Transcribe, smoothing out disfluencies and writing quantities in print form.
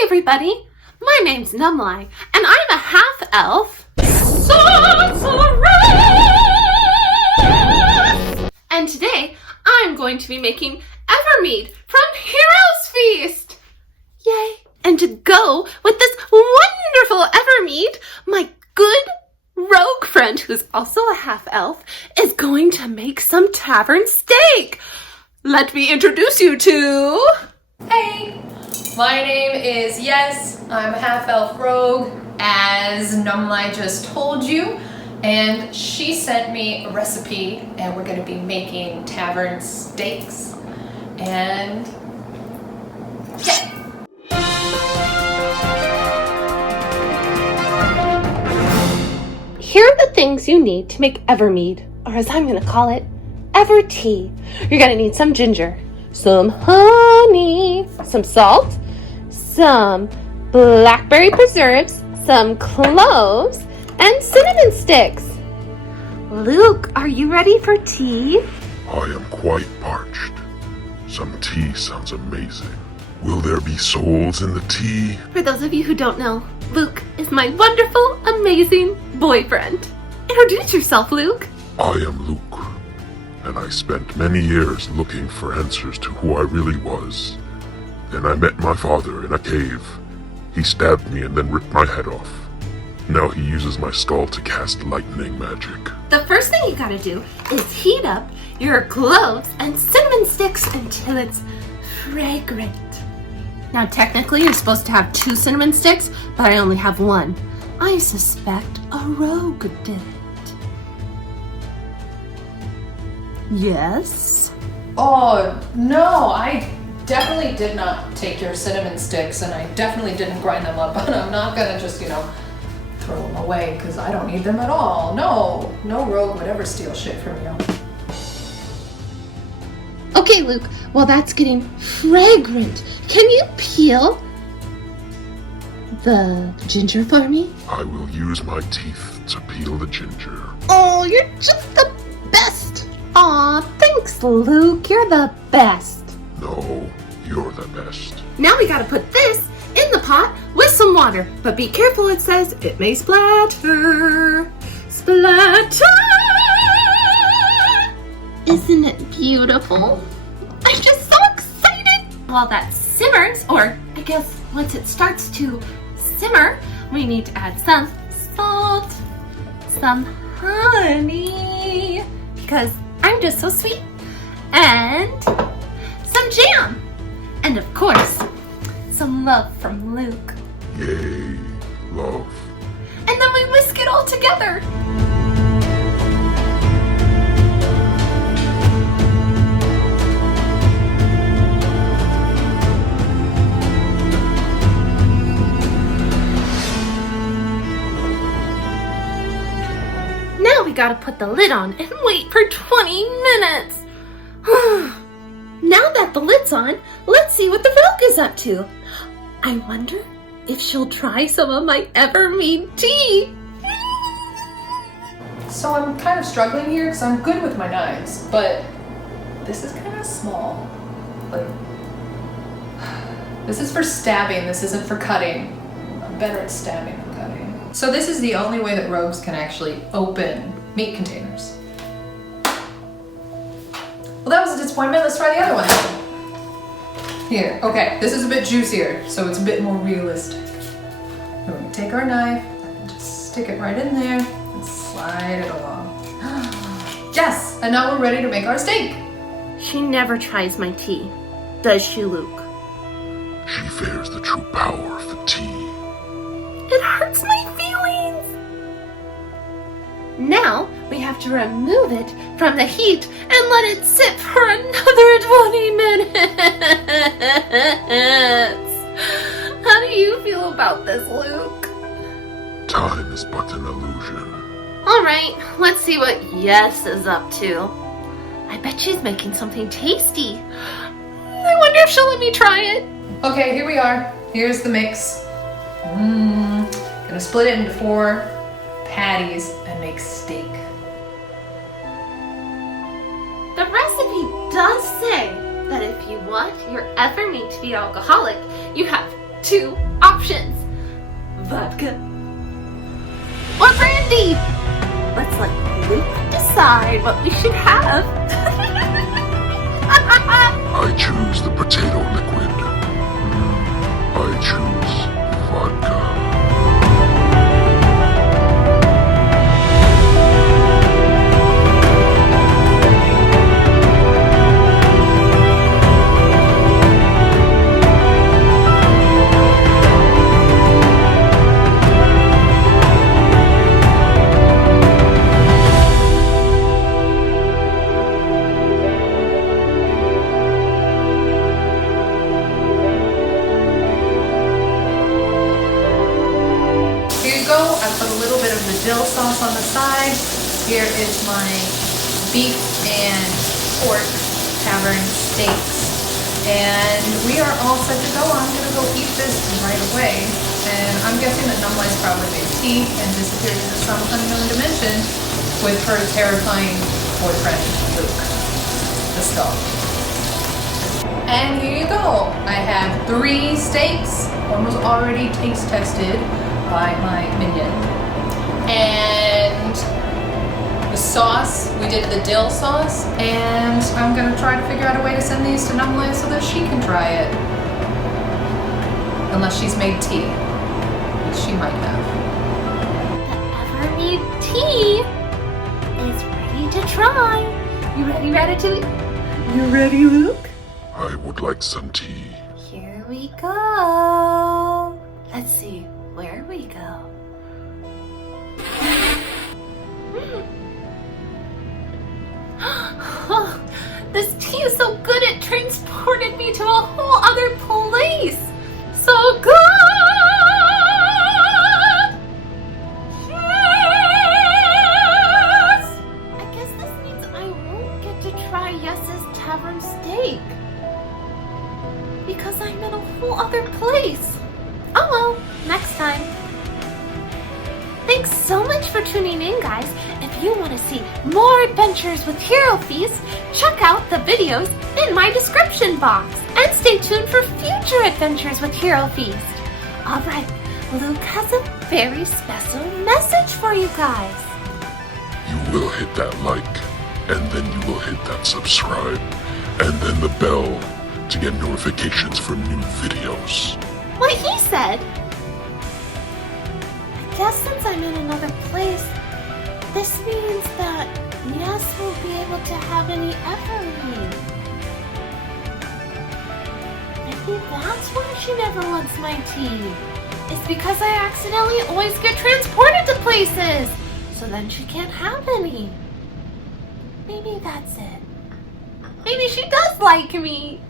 Hi everybody, my name's Numlai, and I'm a half-elf sorceress! And today, I'm going to be making Evermead from Heroes Feast! Yay! And to go with this wonderful Evermead, my good rogue friend, who's also a half-elf, is going to make some Tavern Steak! Let me introduce you to... Hey! My name is Yasss. I'm a half-elf rogue, as Numlai just told you, and she sent me a recipe, and we're going to be making Tavern Steaks, and yeah! Here are the things you need to make Evermead, or as I'm going to call it, Ever Tea. You're going to need some ginger, some honey, some salt, some blackberry preserves, some cloves, and cinnamon sticks. Luke, are you ready for tea? I am quite parched. Some tea sounds amazing. Will there be souls in the tea? For those of you who don't know, Luke is my wonderful, amazing boyfriend. Introduce yourself, Luke. I am Luke, and I spent many years looking for answers to who I really was. Then I met my father in a cave. He stabbed me and then ripped my head off. Now he uses my skull to cast lightning magic. The first thing you gotta do is heat up your cloves and cinnamon sticks until it's fragrant. Now technically you're supposed to have 2 cinnamon sticks, but I only have 1. I suspect a rogue did it. Yes? Oh, no, I definitely did not take your cinnamon sticks, and I definitely didn't grind them up, and I'm not gonna just, throw them away, because I don't need them at all. No rogue would ever steal shit from you. Okay, Luke, while that's getting fragrant, can you peel the ginger for me? I will use my teeth to peel the ginger. Oh, you're just the best. Aw, thanks, Luke. You're the best. No, you're the best. Now we gotta put this in the pot with some water. But be careful, it says it may splatter. Splatter! Isn't it beautiful? I'm just so excited! While that simmers, or I guess once it starts to simmer, we need to add some salt, some honey, because I'm just so sweet, and some jam, and of course, some love from Luke. Yay, love. And then we whisk it all together. Now we gotta put the lid on and wait for 20 minutes. Now that the lid's on, let's see what the rogue is up to. I wonder if she'll try some of my Evermead tea. So I'm kind of struggling here, because I'm good with my knives, but this is kind of small. Like, this is for stabbing, this isn't for cutting. I'm better at stabbing than cutting. So this is the only way that rogues can actually open meat containers. Well, that was a disappointment. Let's try the other one. Here, okay, this is a bit juicier, so it's a bit more realistic. We're gonna take our knife and just stick it right in there and slide it along. Yes, and now we're ready to make our steak. She never tries my tea, does she, Luke? She fears the true power of the tea. It hurts my feelings. Now we have to remove it from the heat and let it sit for another 20 minutes. How do you feel about this, Luke? Time is but an illusion. All right, let's see what Yasss is up to. I bet she's making something tasty. I wonder if she'll let me try it. Okay, here we are. Here's the mix. Gonna split it into 4 patties and make steak. The recipe does say that if you want your Evermead to be alcoholic, you have two options. Vodka or brandy. Let's let Luke decide what we should have. I choose the potato liquid. I choose vodka. Dill sauce on the side. Here is my beef and pork Tavern Steaks. And we are all set to go. I'm gonna go eat this right away. And I'm guessing that Numlight's probably made tea and disappeared into some unknown dimension with her terrifying boyfriend, Luke. The skull. And here you go. I have 3 steaks. One was already taste tested by my minion. And the sauce, we did the dill sauce, and I'm gonna try to figure out a way to send these to Numlight so that she can try it. Unless she's made tea, which she might have. The Evermead tea is ready to try. You ready, Ratatouille? You ready, Luke? I would like some tea. Here we go. Let's see, where we go. Oh, this tea is so good it transported me to a whole other place. So good! Yes! I guess this means I won't get to try Yas's Tavern Steak. Because I'm in a whole other place. Oh well, next time. Thanks so much for tuning in, guys. If you want to see more adventures with Hero Feast, check out the videos in my description box. And stay tuned for future adventures with Hero Feast. Alright, Luke has a very special message for you guys. You will hit that like, and then you will hit that subscribe, and then the bell to get notifications for new videos. What he said. I guess since I'm in another place, this means that Yasss won't be able to have any Evermead. Maybe that's why she never wants my tea. It's because I accidentally always get transported to places. So then she can't have any. Maybe that's it. Maybe she does like me.